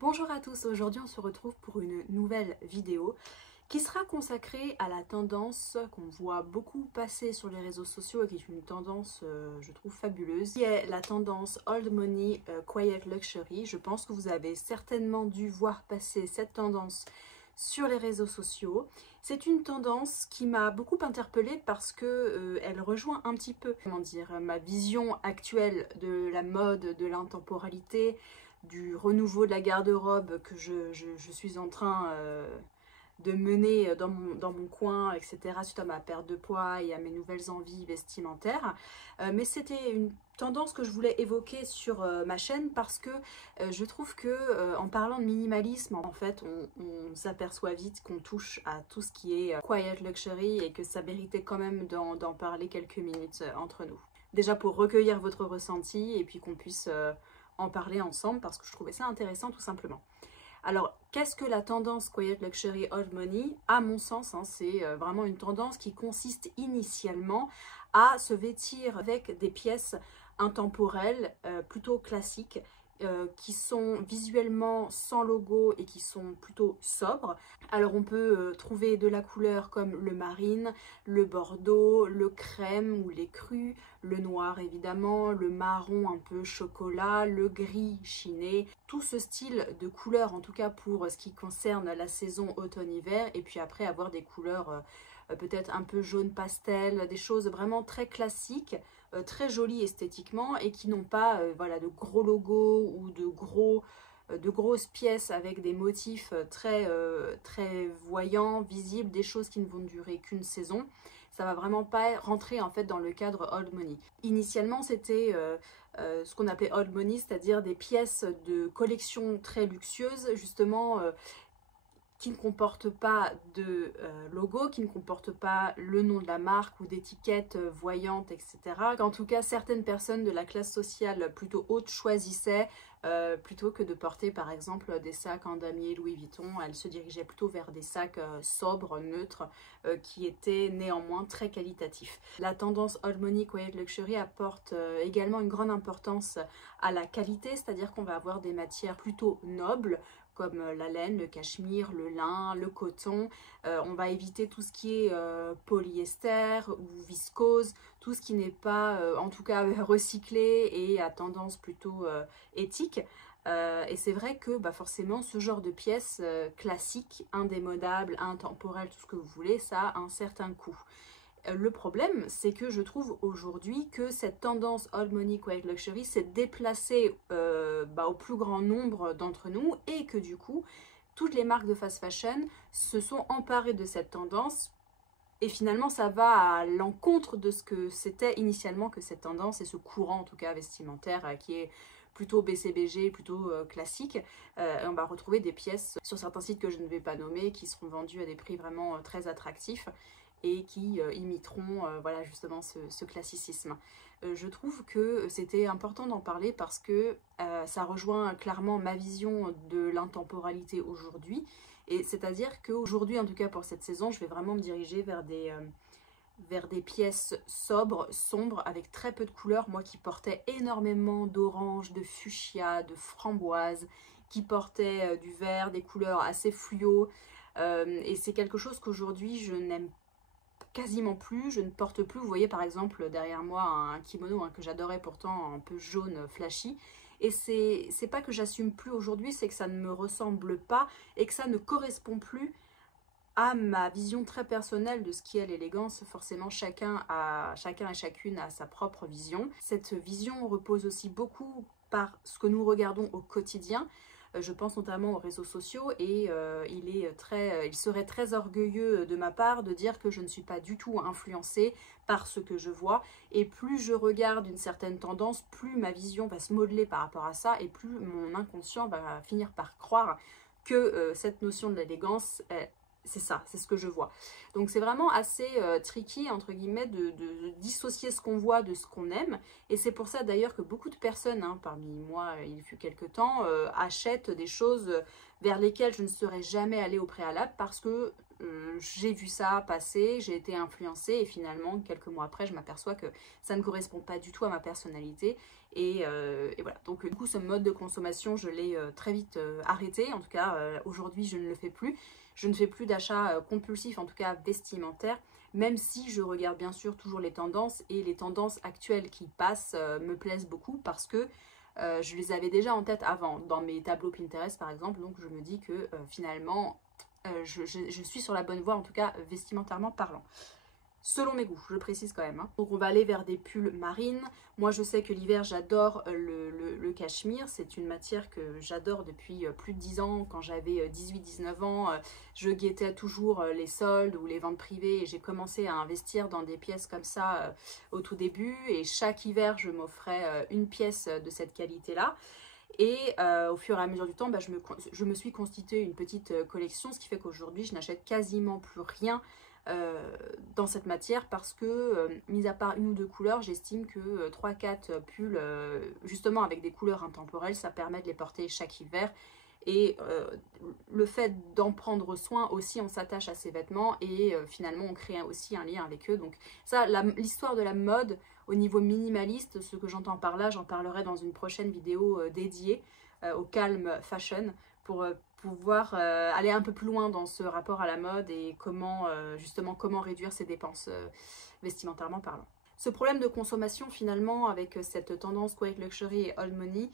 Bonjour à tous, aujourd'hui on se retrouve pour une nouvelle vidéo qui sera consacrée à la tendance qu'on voit beaucoup passer sur les réseaux sociaux et qui est une tendance, je trouve, fabuleuse, qui est la tendance Old Money Quiet Luxury. Je pense que vous avez certainement dû voir passer cette tendance sur les réseaux sociaux. C'est une tendance qui m'a beaucoup interpellée parce que elle rejoint un petit peu, comment dire, ma vision actuelle de la mode, de l'intemporalité, du renouveau de la garde-robe que je suis en train de mener dans mon coin, etc., suite à ma perte de poids et à mes nouvelles envies vestimentaires. Mais c'était une tendance que je voulais évoquer sur ma chaîne parce que je trouve que en parlant de minimalisme, en fait, on s'aperçoit vite qu'on touche à tout ce qui est quiet luxury et que ça méritait quand même d'en parler quelques minutes entre nous. Déjà pour recueillir votre ressenti et puis qu'on puisse en parler ensemble parce que je trouvais ça intéressant tout simplement. Alors, qu'est-ce que la tendance Quiet Luxury Old Money? À mon sens, c'est vraiment une tendance qui consiste initialement à se vêtir avec des pièces intemporelles, plutôt classiques, qui sont visuellement sans logo et qui sont plutôt sobres. Alors on peut trouver de la couleur comme le marine, le bordeaux, le crème ou les crus, le noir évidemment, le marron un peu chocolat, le gris chiné, tout ce style de couleurs en tout cas pour ce qui concerne la saison automne-hiver, et puis après avoir des couleurs peut-être un peu jaune pastel, des choses vraiment très classiques, très jolies esthétiquement et qui n'ont pas voilà, de gros logos ou de grosses pièces avec des motifs très voyants, visibles, des choses qui ne vont durer qu'une saison. Ça va vraiment pas rentrer en fait dans le cadre Old Money. Initialement, c'était ce qu'on appelait Old Money, c'est-à-dire des pièces de collection très luxueuses, justement, qui ne comportent pas de logo, qui ne comportent pas le nom de la marque ou d'étiquette voyante, etc. En tout cas, certaines personnes de la classe sociale plutôt haute choisissaient plutôt que de porter par exemple des sacs en damier Louis Vuitton. Elles se dirigeaient plutôt vers des sacs sobres, neutres, qui étaient néanmoins très qualitatifs. La tendance Old Money Quiet Luxury apporte également une grande importance à la qualité, c'est-à-dire qu'on va avoir des matières plutôt nobles, comme la laine, le cachemire, le lin, le coton. On va éviter tout ce qui est polyester ou viscose, tout ce qui n'est pas, en tout cas, recyclé et à tendance plutôt éthique. Et c'est vrai que forcément, ce genre de pièces classiques, indémodables, intemporelles, tout ce que vous voulez, ça a un certain coût. Le problème, c'est que je trouve aujourd'hui que cette tendance Old Money Quiet Luxury s'est déplacée au plus grand nombre d'entre nous et que du coup, toutes les marques de fast fashion se sont emparées de cette tendance et finalement ça va à l'encontre de ce que c'était initialement que cette tendance et ce courant en tout cas vestimentaire qui est plutôt BCBG, plutôt classique. Et on va retrouver des pièces sur certains sites que je ne vais pas nommer qui seront vendues à des prix vraiment très attractifs et qui imiteront voilà, justement ce classicisme. Je trouve que c'était important d'en parler parce que ça rejoint clairement ma vision de l'intemporalité aujourd'hui. Et c'est-à-dire qu'aujourd'hui, en tout cas pour cette saison, je vais vraiment me diriger vers des pièces sobres, sombres, avec très peu de couleurs. Moi qui portais énormément d'orange, de fuchsia, de framboise, qui portait du vert, des couleurs assez fluo. Et c'est quelque chose qu'aujourd'hui je n'aime quasiment plus, je ne porte plus. Vous voyez par exemple derrière moi un kimono que j'adorais pourtant, un peu jaune flashy. Et c'est pas que j'assume plus aujourd'hui, c'est que ça ne me ressemble pas et que ça ne correspond plus à ma vision très personnelle de ce qui est l'élégance. Forcément, chacun et chacune a sa propre vision. Cette vision repose aussi beaucoup par ce que nous regardons au quotidien. Je pense notamment aux réseaux sociaux et il serait très orgueilleux de ma part de dire que je ne suis pas du tout influencée par ce que je vois. Et plus je regarde une certaine tendance, plus ma vision va se modeler par rapport à ça et plus mon inconscient va finir par croire que cette notion de l'élégance, c'est ça, c'est ce que je vois. Donc c'est vraiment assez tricky, entre guillemets, de dissocier ce qu'on voit de ce qu'on aime. Et c'est pour ça d'ailleurs que beaucoup de personnes, parmi moi il fut quelques temps, achètent des choses vers lesquelles je ne serais jamais allée au préalable parce que j'ai vu ça passer, j'ai été influencée et finalement quelques mois après je m'aperçois que ça ne correspond pas du tout à ma personnalité et voilà. Donc du coup ce mode de consommation je l'ai très vite arrêté, en tout cas aujourd'hui je ne le fais plus. Je ne fais plus d'achats compulsifs, en tout cas vestimentaires, même si je regarde bien sûr toujours les tendances et les tendances actuelles qui passent me plaisent beaucoup parce que je les avais déjà en tête avant, dans mes tableaux Pinterest par exemple, donc je me dis que finalement je suis sur la bonne voie, en tout cas vestimentairement parlant. Selon mes goûts, je précise quand même. Hein. Donc on va aller vers des pulls marines. Moi je sais que l'hiver j'adore le cachemire. C'est une matière que j'adore depuis plus de 10 ans. Quand j'avais 18-19 ans, je guettais toujours les soldes ou les ventes privées. Et j'ai commencé à investir dans des pièces comme ça au tout début. Et chaque hiver je m'offrais une pièce de cette qualité-là. Et au fur et à mesure du temps, je me suis constitué une petite collection. Ce qui fait qu'aujourd'hui je n'achète quasiment plus rien dans cette matière parce que, mis à part une ou deux couleurs, j'estime que 3-4 pulls, justement avec des couleurs intemporelles, ça permet de les porter chaque hiver. Et le fait d'en prendre soin aussi, on s'attache à ces vêtements et finalement on crée aussi un lien avec eux. Donc ça, l'histoire de la mode au niveau minimaliste, ce que j'entends par là, j'en parlerai dans une prochaine vidéo dédiée au calme fashion pour pouvoir aller un peu plus loin dans ce rapport à la mode et comment justement comment réduire ses dépenses vestimentairement parlant. Ce problème de consommation finalement avec cette tendance quiet luxury et old money,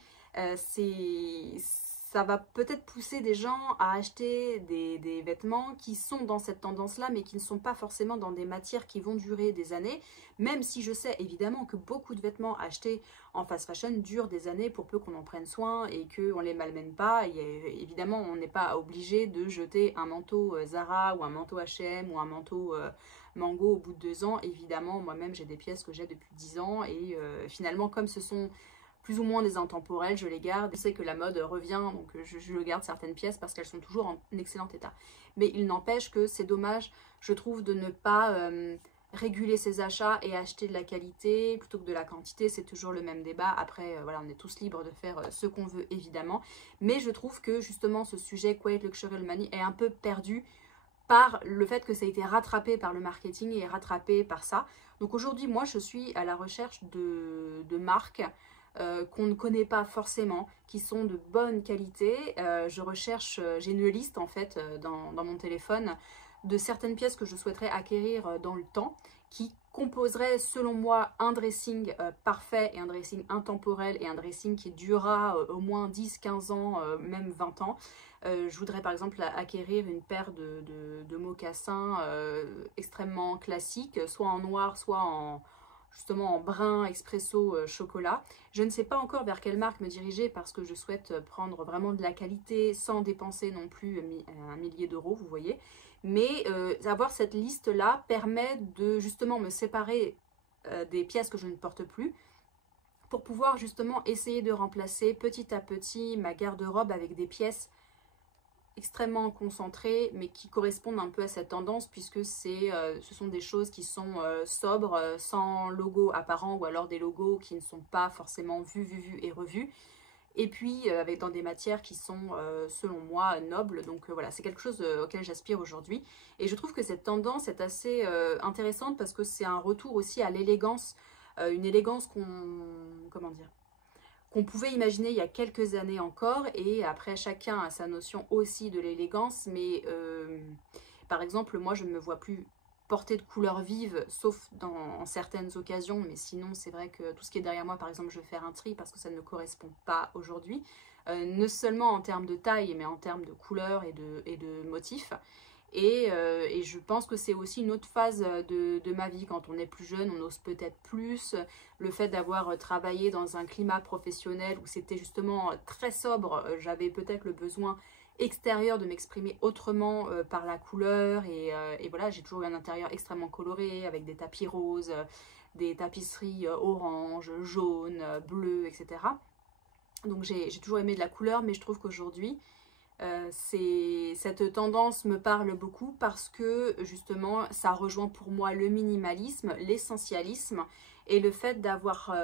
ça va peut-être pousser des gens à acheter des vêtements qui sont dans cette tendance-là, mais qui ne sont pas forcément dans des matières qui vont durer des années, même si je sais évidemment que beaucoup de vêtements achetés en fast fashion durent des années pour peu qu'on en prenne soin et qu'on ne les malmène pas. Et évidemment, on n'est pas obligé de jeter un manteau Zara ou un manteau H&M ou un manteau Mango au bout de 2 ans. Évidemment, moi-même, j'ai des pièces que j'ai depuis 10 ans et finalement, comme ce sont plus ou moins des intemporels, je les garde. Je sais que la mode revient, donc je garde certaines pièces parce qu'elles sont toujours en excellent état. Mais il n'empêche que c'est dommage, je trouve, de ne pas réguler ses achats et acheter de la qualité plutôt que de la quantité. C'est toujours le même débat. Après, voilà, on est tous libres de faire ce qu'on veut, évidemment. Mais je trouve que justement, ce sujet quiet luxury money est un peu perdu par le fait que ça a été rattrapé par le marketing et rattrapé par ça. Donc aujourd'hui, moi, je suis à la recherche de marques qu'on ne connaît pas forcément, qui sont de bonne qualité. Je recherche, j'ai une liste en fait dans mon téléphone de certaines pièces que je souhaiterais acquérir dans le temps, qui composeraient selon moi un dressing parfait et un dressing intemporel et un dressing qui durera au moins 10-15 ans, même 20 ans. Je voudrais par exemple acquérir une paire de mocassins extrêmement classiques, soit en noir, soit justement en brun expresso chocolat. Je ne sais pas encore vers quelle marque me diriger parce que je souhaite prendre vraiment de la qualité sans dépenser non plus un millier d'euros, vous voyez. Mais avoir cette liste-là permet de justement me séparer des pièces que je ne porte plus pour pouvoir justement essayer de remplacer petit à petit ma garde-robe avec des pièces extrêmement concentrées mais qui correspondent un peu à cette tendance puisque ce sont des choses qui sont sobres, sans logo apparent ou alors des logos qui ne sont pas forcément vus et revus et puis dans des matières qui sont selon moi nobles. Donc voilà, c'est quelque chose auquel j'aspire aujourd'hui et je trouve que cette tendance est assez intéressante parce que c'est un retour aussi à l'élégance, une élégance qu'on pouvait imaginer il y a quelques années encore, et après chacun a sa notion aussi de l'élégance, mais par exemple moi je ne me vois plus porter de couleurs vives sauf en certaines occasions, mais sinon c'est vrai que tout ce qui est derrière moi par exemple je vais faire un tri parce que ça ne me correspond pas aujourd'hui, ne seulement en termes de taille mais en termes de couleurs et de motifs. Et je pense que c'est aussi une autre phase de ma vie. Quand on est plus jeune, on ose peut-être plus. Le fait d'avoir travaillé dans un climat professionnel où c'était justement très sobre, j'avais peut-être le besoin extérieur de m'exprimer autrement par la couleur. Et voilà, j'ai toujours eu un intérieur extrêmement coloré avec des tapis roses, des tapisseries orange, jaune, bleu, etc. Donc j'ai toujours aimé de la couleur, mais je trouve qu'aujourd'hui, cette tendance me parle beaucoup parce que justement ça rejoint pour moi le minimalisme, l'essentialisme et le fait d'avoir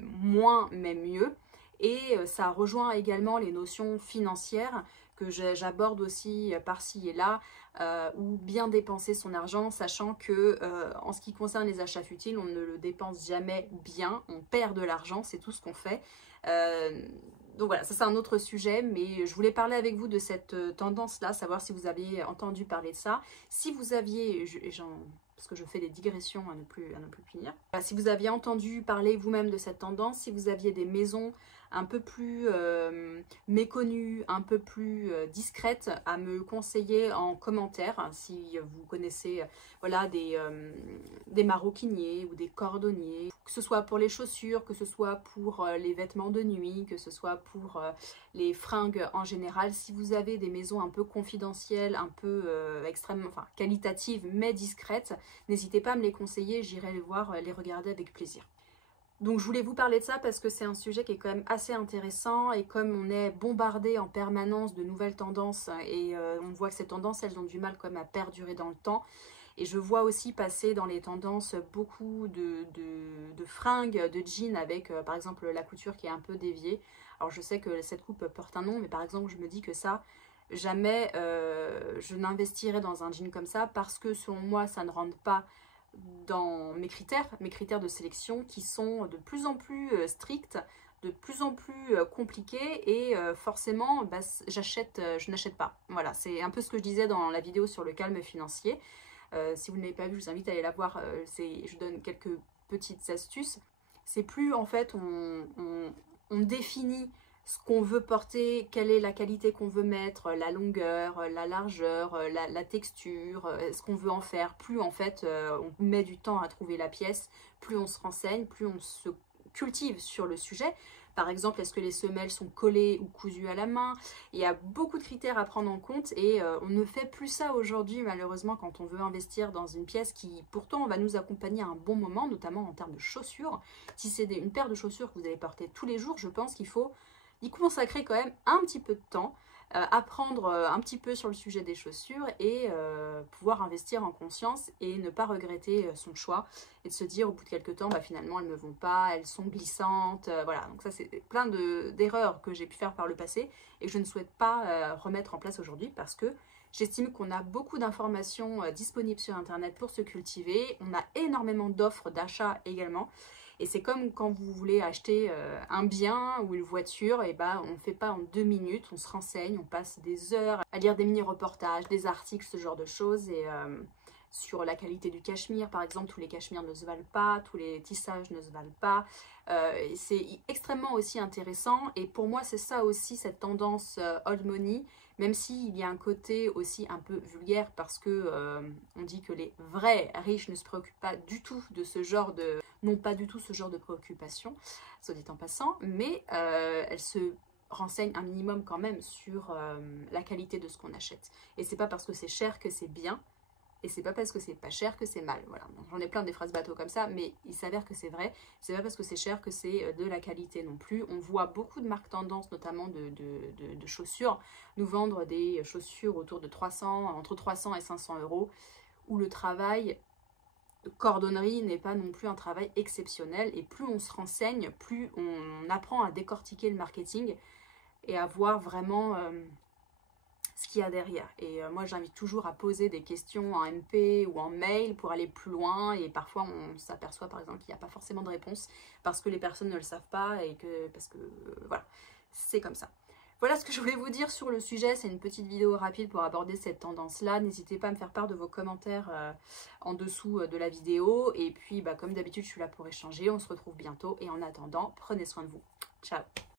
moins mais mieux. Et ça rejoint également les notions financières que j'aborde aussi par-ci et là, ou bien dépenser son argent, sachant que en ce qui concerne les achats futiles, on ne le dépense jamais bien, on perd de l'argent, c'est tout ce qu'on fait. Donc voilà, ça c'est un autre sujet, mais je voulais parler avec vous de cette tendance-là, savoir si vous aviez entendu parler de ça. Si vous aviez, parce que je fais des digressions à ne plus finir, si vous aviez entendu parler vous-même de cette tendance, si vous aviez des maisons un peu plus méconnues, un peu plus discrètes, à me conseiller en commentaire, si vous connaissez voilà, des maroquiniers ou des cordonniers, que ce soit pour les chaussures, que ce soit pour les vêtements de nuit, que ce soit pour les fringues en général. Si vous avez des maisons un peu confidentielles, un peu extrêmement, enfin qualitatives mais discrètes, n'hésitez pas à me les conseiller, j'irai les voir, les regarder avec plaisir. Donc je voulais vous parler de ça parce que c'est un sujet qui est quand même assez intéressant, et comme on est bombardé en permanence de nouvelles tendances et on voit que ces tendances elles ont du mal quand même à perdurer dans le temps. Et je vois aussi passer dans les tendances beaucoup de fringues, de jeans avec par exemple la couture qui est un peu déviée. Alors je sais que cette coupe porte un nom, mais par exemple je me dis que ça, jamais je n'investirai dans un jean comme ça, parce que selon moi ça ne rentre pas dans mes critères de sélection, qui sont de plus en plus stricts, de plus en plus compliqués, et forcément bah, je n'achète pas. Voilà, c'est un peu ce que je disais dans la vidéo sur le calme financier. Si vous ne l'avez pas vu, je vous invite à aller la voir, je donne quelques petites astuces. C'est plus en fait on définit ce qu'on veut porter, quelle est la qualité qu'on veut mettre, la longueur, la largeur, la texture, ce qu'on veut en faire. Plus en fait on met du temps à trouver la pièce, plus on se renseigne, plus on se cultive sur le sujet. Par exemple, est-ce que les semelles sont collées ou cousues à la main? Il y a beaucoup de critères à prendre en compte, et on ne fait plus ça aujourd'hui malheureusement quand on veut investir dans une pièce qui pourtant va nous accompagner à un bon moment, notamment en termes de chaussures. Si c'est une paire de chaussures que vous allez porter tous les jours, je pense qu'il faut y consacrer quand même un petit peu de temps, apprendre un petit peu sur le sujet des chaussures, et pouvoir investir en conscience et ne pas regretter son choix, et de se dire au bout de quelques temps bah, finalement elles ne me vont pas, elles sont glissantes, voilà. Donc ça c'est plein d'erreurs que j'ai pu faire par le passé et que je ne souhaite pas remettre en place aujourd'hui, parce que j'estime qu'on a beaucoup d'informations disponibles sur internet pour se cultiver, on a énormément d'offres d'achat également. Et c'est comme quand vous voulez acheter un bien ou une voiture, et bah on ne fait pas en 2 minutes, on se renseigne, on passe des heures à lire des mini-reportages, des articles, ce genre de choses, et sur la qualité du cachemire par exemple, tous les cachemires ne se valent pas, tous les tissages ne se valent pas, c'est extrêmement aussi intéressant, et pour moi c'est ça aussi cette tendance old money, même s'il y a un côté aussi un peu vulgaire, parce que on dit que les vrais riches ne se préoccupent pas du tout de ce genre de... n'ont pas du tout ce genre de préoccupation, soit dit en passant, mais elles se renseignent un minimum quand même sur la qualité de ce qu'on achète. Et c'est pas parce que c'est cher que c'est bien, et c'est pas parce que c'est pas cher que c'est mal. Voilà, j'en ai plein des phrases bateau comme ça, mais il s'avère que c'est vrai. C'est pas parce que c'est cher que c'est de la qualité non plus. On voit beaucoup de marques tendances, notamment de chaussures, nous vendre des chaussures autour de 300, entre 300 et 500 euros, où le travail de cordonnerie n'est pas non plus un travail exceptionnel. Et plus on se renseigne, plus on apprend à décortiquer le marketing et à voir vraiment ce qu'il y a derrière. Et moi j'invite toujours à poser des questions en MP ou en mail pour aller plus loin, et parfois on s'aperçoit par exemple qu'il n'y a pas forcément de réponse parce que les personnes ne le savent pas, et que parce que voilà, c'est comme ça. Voilà ce que je voulais vous dire sur le sujet. C'est une petite vidéo rapide pour aborder cette tendance-là. N'hésitez pas à me faire part de vos commentaires en dessous de la vidéo. Et puis, bah, comme d'habitude, je suis là pour échanger. On se retrouve bientôt. Et en attendant, prenez soin de vous. Ciao!